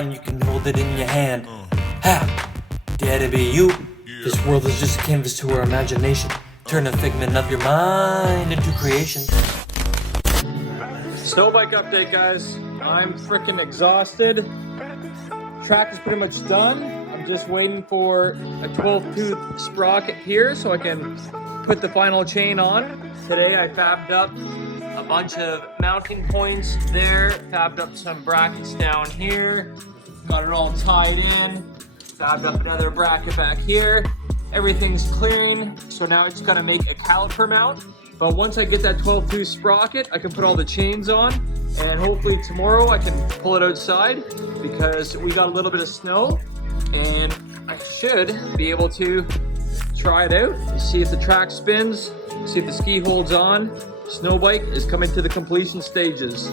mind, you can hold it in your hand. Ha! Dare to be you. This world is just a canvas to our imagination. Turn a figment of your mind into creation. Snowbike update, guys. I'm freaking exhausted. Track is pretty much done. I'm just waiting for a 12-tooth sprocket here so I can put the final chain on. Today I fabbed up a bunch of mounting points there, fabbed up some brackets down here, got it all tied in, fabbed up another bracket back here. Everything's clearing, so now I just gotta make a caliper mount. But once I get that 12-tooth sprocket, I can put all the chains on, and hopefully tomorrow I can pull it outside because we got a little bit of snow, and I should be able to try it out, see if the track spins, see if the ski holds on. Snowbike is coming to the completion stages.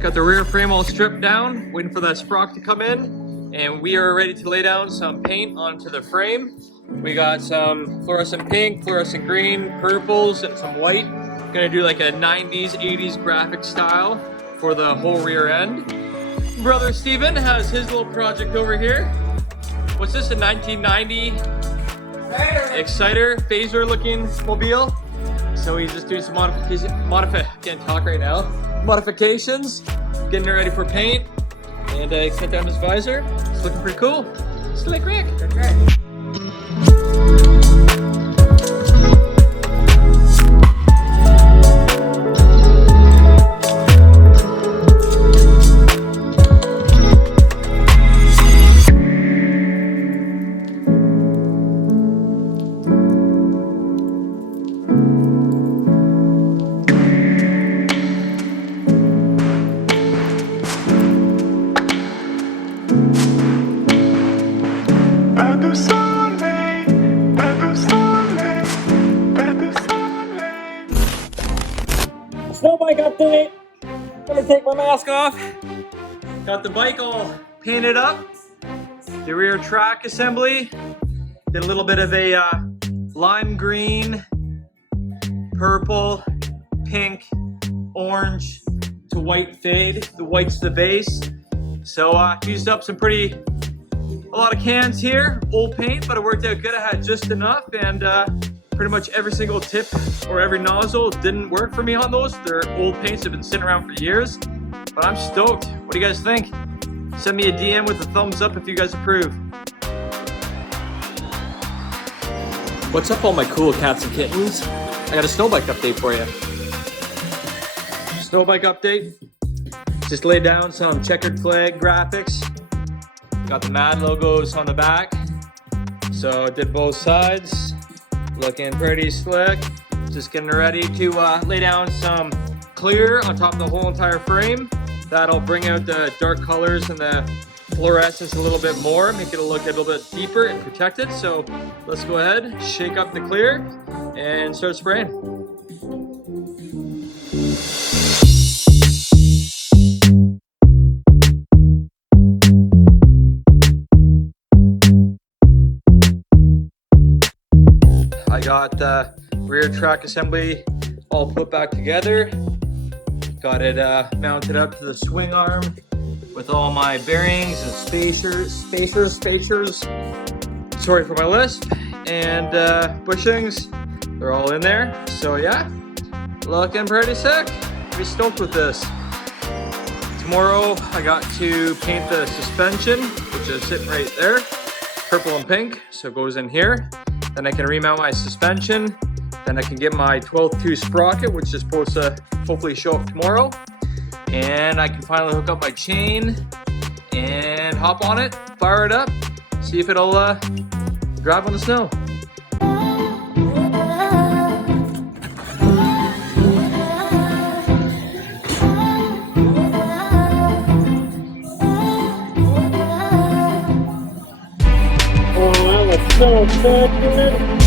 Got the rear frame all stripped down, waiting for that sprocket to come in, and we are ready to lay down some paint onto the frame. We got some fluorescent pink, fluorescent green, purples, and some white. Gonna do like a 90s, 80s graphic style for the whole rear end. Brother Steven has his little project over here. What's this, a 1990 Exciter phaser looking mobile? So he's just doing some can't talk right now. Modifications, getting it ready for paint, and cut down his visor. It's looking pretty cool. Slick Rick. That's right. Snowbike update. Gonna take my mask off. Got the bike all painted up. The rear track assembly. Did a little bit of a lime green, purple, pink, orange to white fade. The white's the base. So used up a lot of cans here, old paint, but it worked out good. I had just enough, and pretty much every single tip or every nozzle didn't work for me on those. They're old paints that have been sitting around for years, but I'm stoked. What do you guys think? Send me a DM with a thumbs up if you guys approve. What's up, all my cool cats and kittens? I got a Snowbike update for you. Snowbike update. Just laid down some checkered flag graphics. Got the MAD logos on the back. So I did both sides. Looking pretty slick. Just getting ready to lay down some clear on top of the whole entire frame. That'll bring out the dark colors and the fluorescence a little bit more, make it look a little bit deeper and protected. So let's go ahead, shake up the clear, and start spraying. I got the rear track assembly all put back together. Got it mounted up to the swing arm with all my bearings and spacers. Sorry for my lisp. And bushings, they're all in there. So yeah, looking pretty sick. Pretty stoked with this. Tomorrow I got to paint the suspension, which is sitting right there, purple and pink. So it goes in here. Then I can remount my suspension. Then I can get my 12th tooth sprocket, which is supposed to hopefully show up tomorrow. And I can finally hook up my chain and hop on it, fire it up, see if it'll drive on the snow. Oh, that was so good.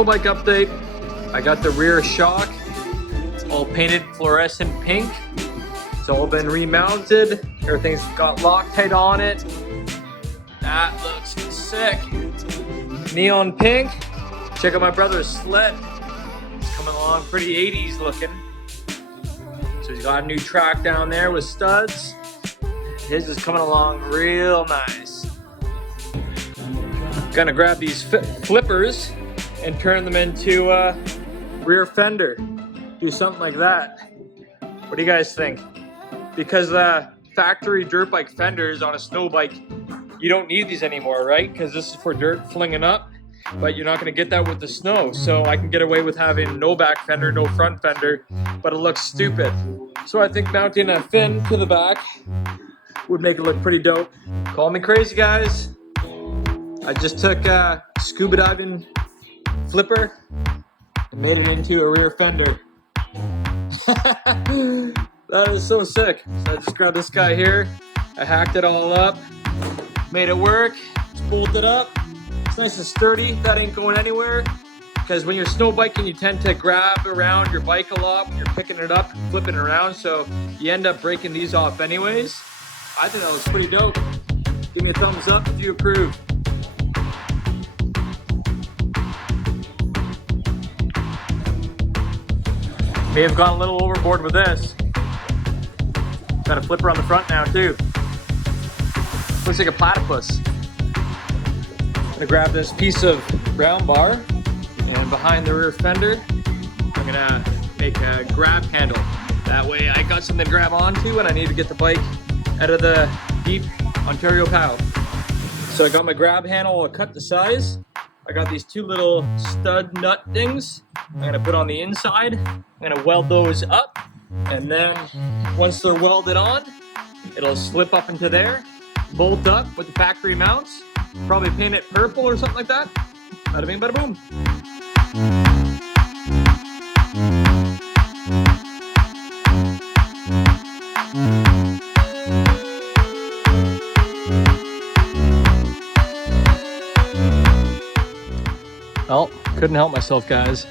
Snowbike update. I got the rear shock. It's all painted fluorescent pink. It's all been remounted. Everything's got Loctite on it. That looks sick. Neon pink. Check out my brother's sled. It's coming along pretty 80s looking. So he's got a new track down there with studs. His is coming along real nice. Gonna grab these flippers and turn them into a rear fender. Do something like that. What do you guys think? Because the factory dirt bike fenders on a snow bike, you don't need these anymore, right? Because this is for dirt flinging up, but you're not gonna get that with the snow. So I can get away with having no back fender, no front fender, but it looks stupid. So I think mounting a fin to the back would make it look pretty dope. Call me crazy, guys. I just took a scuba diving flipper and made it into a rear fender. That is so sick. So I just grabbed this guy here. I hacked it all up, made it work, just bolted up. It's nice and sturdy. That ain't going anywhere. Because when you're snow biking, you tend to grab around your bike a lot when you're picking it up, flipping it around. So you end up breaking these off anyways. I think that looks pretty dope. Give me a thumbs up if you approve. May have gone a little overboard with this. Got a flipper on the front now too. Looks like a platypus. I'm gonna grab this piece of round bar, and behind the rear fender, I'm gonna make a grab handle. That way I got something to grab onto when I need to get the bike out of the deep Ontario POW. So I got my grab handle, I'll cut the size. I got these two little stud nut things I'm gonna put on the inside. I'm gonna weld those up, and then once they're welded on, it'll slip up into there, bolt up with the factory mounts, probably paint it purple or something like that. Bada bing, bada boom. Oh, couldn't help myself, guys.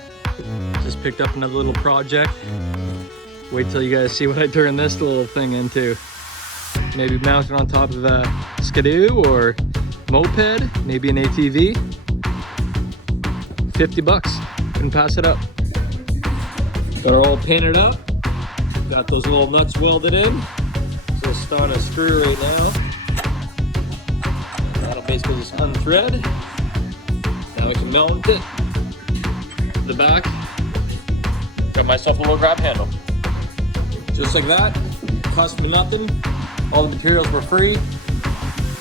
Just picked up another little project. Wait till you guys see what I turn this little thing into. Maybe mount it on top of a skidoo or moped, maybe an ATV. 50 bucks, couldn't pass it up. Got it all painted up. Got those little nuts welded in. So it's starting to screw right now. That'll basically just unthread. Now I can mount it to the back. Got myself a little grab handle. Just like that. Cost me nothing. All the materials were free.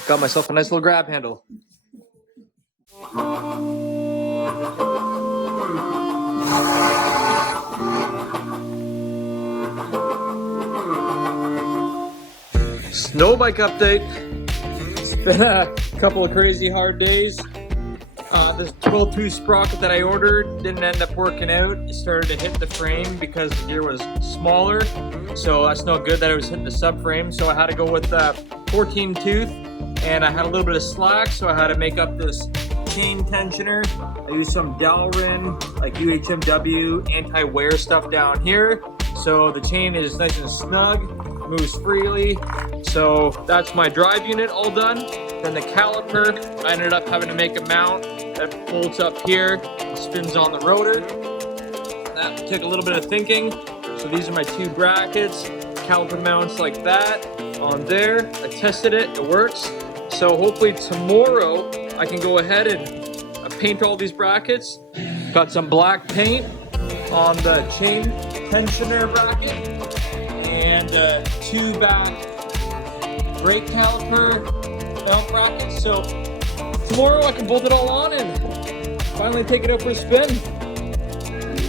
Got myself a nice little grab handle. Snowbike update. It's been a couple of crazy hard days. This 12-tooth sprocket that I ordered didn't end up working out. It started to hit the frame because the gear was smaller. So that's no good that it was hitting the subframe. So I had to go with 14 tooth, and I had a little bit of slack, so I had to make up this chain tensioner. I used some Dalrin, like UHMW anti-wear stuff down here. So the chain is nice and snug, moves freely. So that's my drive unit all done. Then the caliper, I ended up having to make a mount that bolts up here, spins on the rotor. That took a little bit of thinking. So these are my two brackets, caliper mounts like that on there. I tested it, it works. So hopefully tomorrow I can go ahead and paint all these brackets. Got some black paint on the chain tensioner bracket and two back brake caliper mount brackets. So tomorrow I can bolt it all on and finally take it out for a spin.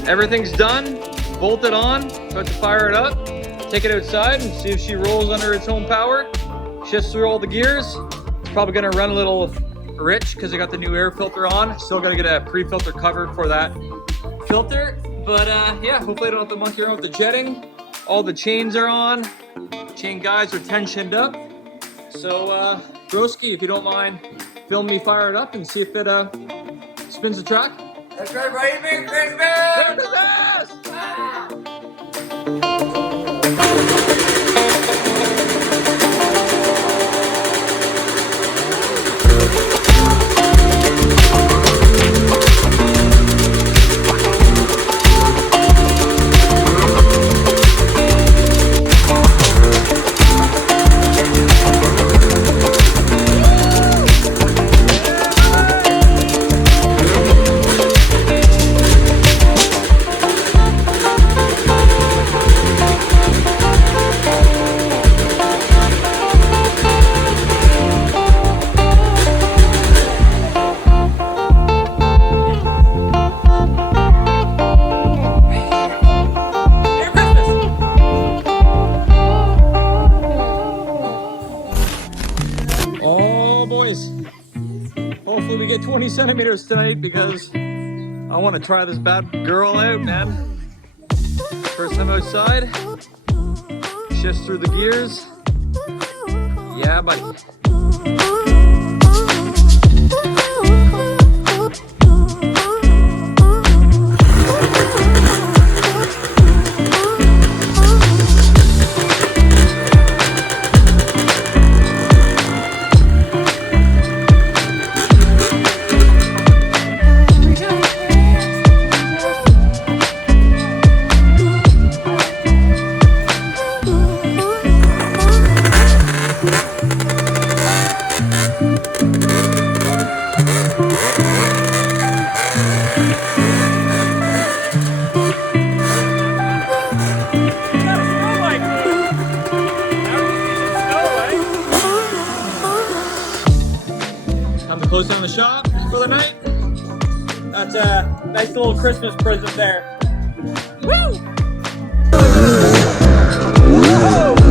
Everything's done, bolted on, about to fire it up, take it outside and see if she rolls under its own power, shifts through all the gears. It's probably gonna run a little rich because I got the new air filter on. Still gotta get a pre-filter cover for that filter. But yeah, hopefully I don't have to monkey around with the jetting. All the chains are on. The chain guides are tensioned up. So broski, if you don't mind, film me fire it up and see if it spins the track. That's right, buddy. Merry Christmas! Merry Christmas! Oh, boys. Hopefully we get 20 centimeters tonight because I want to try this bad girl out, man. First time outside. Shifts through the gears. Yeah, buddy. I'm closing on the shop for the night. That's a nice little Christmas present there. Woo! Whoa!